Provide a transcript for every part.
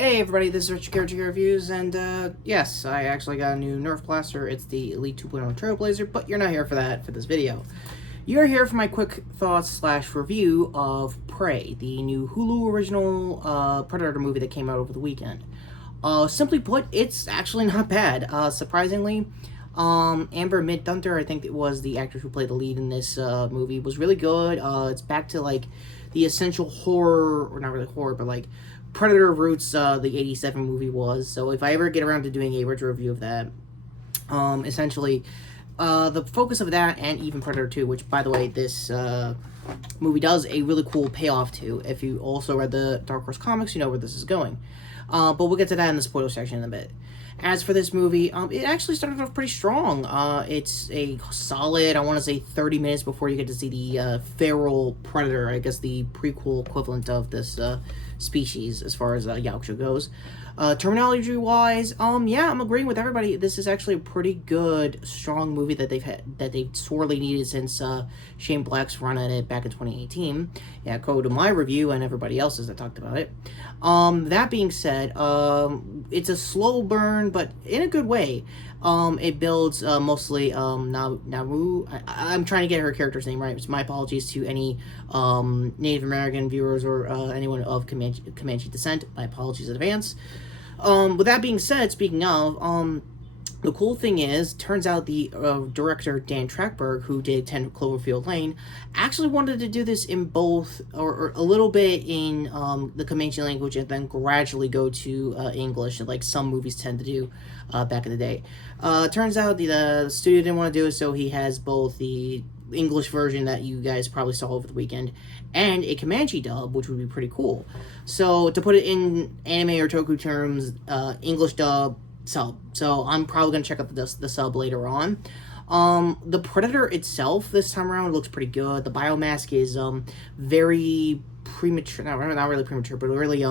Hey everybody, this is Retrokid Reviews, and yes, I actually got a new Nerf blaster. It's the Elite 2.0 Trailblazer, but you're not here for that for this video. You're here for my quick thoughts / review of Prey, the new Hulu original Predator movie that came out over the weekend. Simply put, it's actually not bad. Surprisingly, Amber Midthunder, I think it was the actress who played the lead in this movie, was really good. It's back to like the essential horror, or not really horror, but like Predator roots the 87 movie was. So if I ever get around to doing a retro review of that, essentially the focus of that, and even Predator 2, which by the way this movie does a really cool payoff to. If you also read the Dark Horse comics, you know where this is going. But we'll get to that in the spoiler section in a bit. As for this movie, it actually started off pretty strong. It's a solid, I want to say 30 minutes before you get to see the feral predator, I guess the prequel equivalent of this species as far as Yautja goes. Terminology-wise, yeah, I'm agreeing with everybody. This is actually a pretty good, strong movie that they've sorely needed since Shane Black's run at it back in 2018. Yeah, go to my review and everybody else's that talked about it. That being said, it's a slow burn, but in a good way. It builds mostly Naru. I'm trying to get her character's name right. My apologies to any Native American viewers or anyone of Comanche descent. My apologies in advance. With that being said, speaking of, the cool thing is, turns out the director, Dan Trachtenberg, who did 10 Cloverfield Lane, actually wanted to do this in both, or a little bit in the Comanche language, and then gradually go to English, like some movies tend to do back in the day. Turns out the studio didn't want to do it, so he has both the English version that you guys probably saw over the weekend, and a Comanche dub, which would be pretty cool. So, to put it in anime or toku terms, English dub, sub. So I'm probably going to check out the sub later on. The Predator itself this time around looks pretty good. The biomask is very premature, not really premature, but really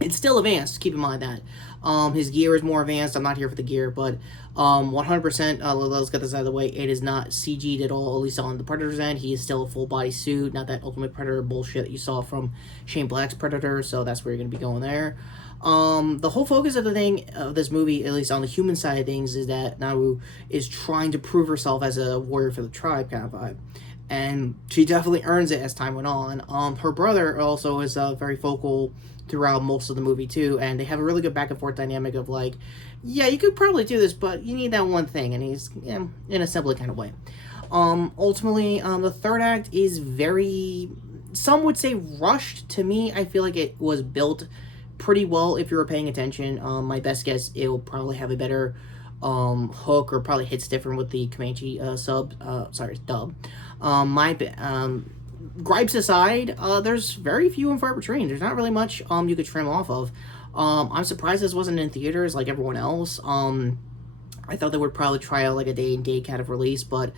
it's still advanced. Keep in mind that his gear is more advanced. I'm not here for the gear, but 100%, let's get this out of the way, it is not CG'd at all, at least on the Predator's end. He is still a full body suit, not that Ultimate Predator bullshit that you saw from Shane Black's Predator, so that's where you're going to be going there. The whole focus of this movie, at least on the human side of things, is that Naru is trying to prove herself as a warrior for the tribe kind of vibe. And she definitely earns it as time went on. Her brother also is very vocal throughout most of the movie too, and they have a really good back and forth dynamic of like, yeah, you could probably do this, but you need that one thing, and he's in a similar kind of way. Ultimately, the third act is very, some would say rushed. To me, I feel like it was built pretty well if you were paying attention. My best guess, it will probably have a better hook, or probably hits different with the Comanche dub. My gripes aside, there's very few and far between. There's not really much you could trim off of. I'm surprised this wasn't in theaters like everyone else. I thought they would probably try out like a day and date kind of release, but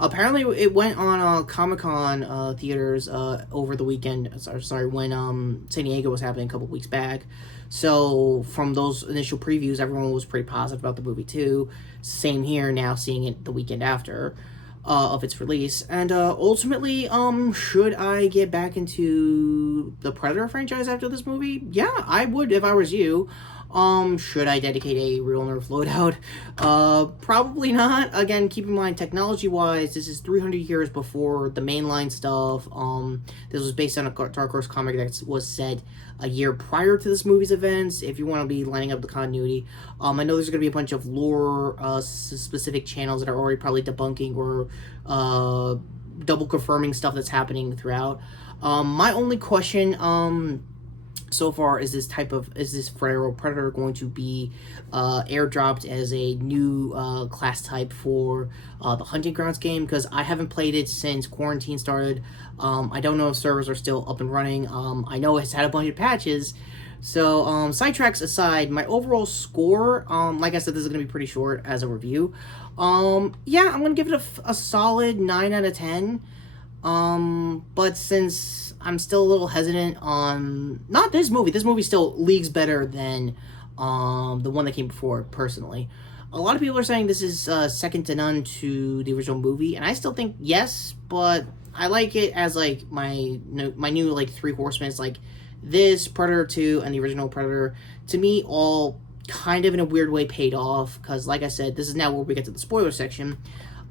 apparently it went on Comic-Con theaters over the weekend. When San Diego was happening a couple weeks back. So from those initial previews, everyone was pretty positive about the movie too. Same here, now seeing it the weekend after of its release. And ultimately, should I get back into the Predator franchise after this movie? Yeah, I would if I was you. Should I dedicate a real Nerf loadout? Probably not. Again, keep in mind, technology-wise, this is 300 years before the mainline stuff. This was based on a Dark Horse comic that was set a year prior to this movie's events, if you want to be lining up the continuity. I know there's going to be a bunch of lore, specific channels that are already probably debunking or, double confirming stuff that's happening throughout. My only question, so far, is this feral predator going to be airdropped as a new class type for the Hunting Grounds game? Because I haven't played it since quarantine started. I don't know if servers are still up and running. I know it's had a bunch of patches. So, sidetracks aside, my overall score, like I said, this is going to be pretty short as a review. Yeah, I'm going to give it a solid 9 out of 10. But since I'm still a little hesitant on, not this movie still leagues better than the one that came before, personally. A lot of people are saying this is second to none to the original movie, and I still think yes, but I like it as like my new like Three Horsemen. It's like this, Predator 2, and the original Predator, to me, all kind of in a weird way paid off, because like I said, this is now where we get to the spoiler section.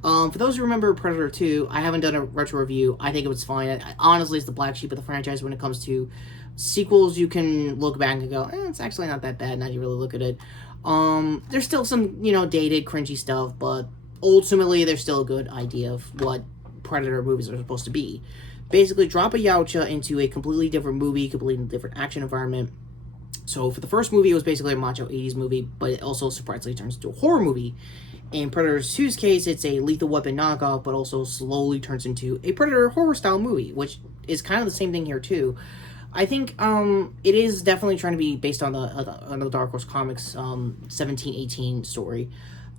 For those who remember Predator 2, I haven't done a retro review. I think it was fine. Honestly, it's the black sheep of the franchise when it comes to sequels. You can look back and go, it's actually not that bad now you really look at it. There's still some, dated, cringy stuff, but ultimately there's still a good idea of what Predator movies are supposed to be. Basically, drop a Yautja into a completely different movie, completely different action environment. So for the first movie, it was basically a macho 80s movie, but it also surprisingly turns into a horror movie. In Predator 2's case, it's a Lethal Weapon knockoff, but also slowly turns into a Predator horror-style movie, which is kind of the same thing here, too. I think it is definitely trying to be based on the Dark Horse Comics 1718 story.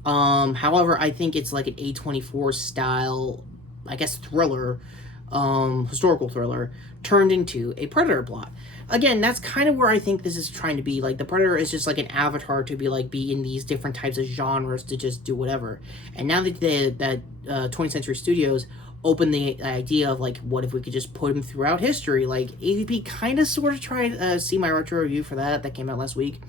However, I think it's like an A24 style, I guess, thriller, historical thriller, turned into a Predator plot. Again, that's kind of where I think this is trying to be. Like, the Predator is just like an avatar to be in these different types of genres to just do whatever. And now that 20th Century Studios opened the idea of, like, what if we could just put him throughout history? Like, AVP kind of sort of tried, see my retro review for that came out last week.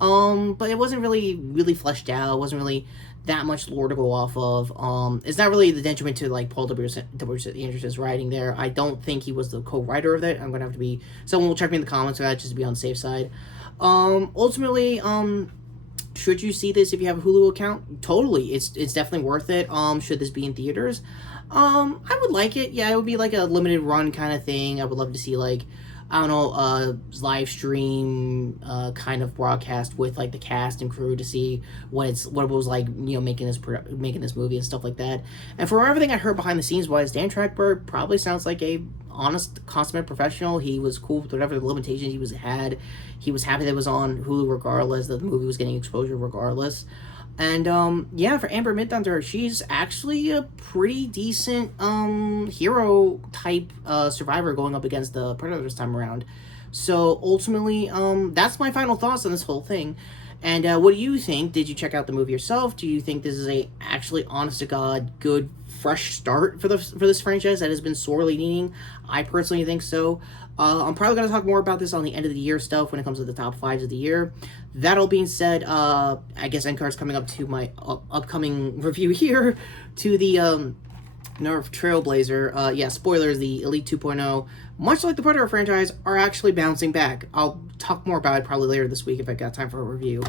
But it wasn't really fleshed out. It wasn't really that much lore to go off of. It's not really the detriment to, like, Paul W. Anderson's writing there. I don't think he was the co-writer of it. I'm gonna have to be... Someone will check me in the comments for that, just to be on the safe side. Ultimately, should you see this if you have a Hulu account? Totally. It's definitely worth it. Should this be in theaters? I would like it. Yeah, it would be like a limited run kind of thing. I would love to see, like, I don't know, live stream kind of broadcast with, like, the cast and crew to see what it was like, making this movie and stuff like that. And from everything I heard behind the scenes wise, Dan Trachtenberg probably sounds like a honest, consummate professional. He was cool with whatever the limitations had. He was happy that it was on Hulu regardless, that the movie was getting exposure regardless. And, yeah, for Amber Midthunder, she's actually a pretty decent, hero-type, survivor going up against the Predator this time around. So, ultimately, that's my final thoughts on this whole thing. And, what do you think? Did you check out the movie yourself? Do you think this is a actually, honest-to-God, good, fresh start for this franchise that has been sorely needing? I personally think so. I'm probably going to talk more about this on the end of the year stuff when it comes to the top 5s of the year. That all being said, I guess Endcard's coming up to my upcoming review here to the Nerf Trailblazer. Yeah, spoilers, the Elite 2.0, much like the Predator franchise, are actually bouncing back. I'll talk more about it probably later this week if I got time for a review.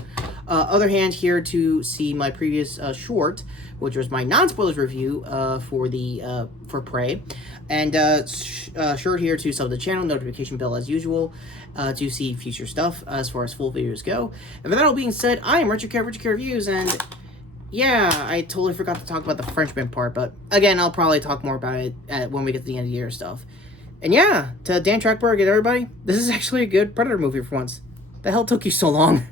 Other hand, here to see my previous short, which was my non-spoilers review for Prey. And sure here to sub the channel, notification bell as usual, to see future stuff as far as full videos go. And with that all being said, I am Retrokid Reviews, and yeah, I totally forgot to talk about the Frenchman part, but again, I'll probably talk more about it when we get to the end of the year stuff. And yeah, to Dan Trachtenberg and everybody, this is actually a good Predator movie for once. The hell took you so long?